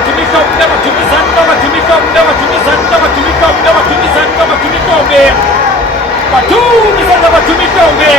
batumika muda batumiza muda batumika muda batumiza muda batumika muda batumiza muda batumika muda batumiza muda batumika muda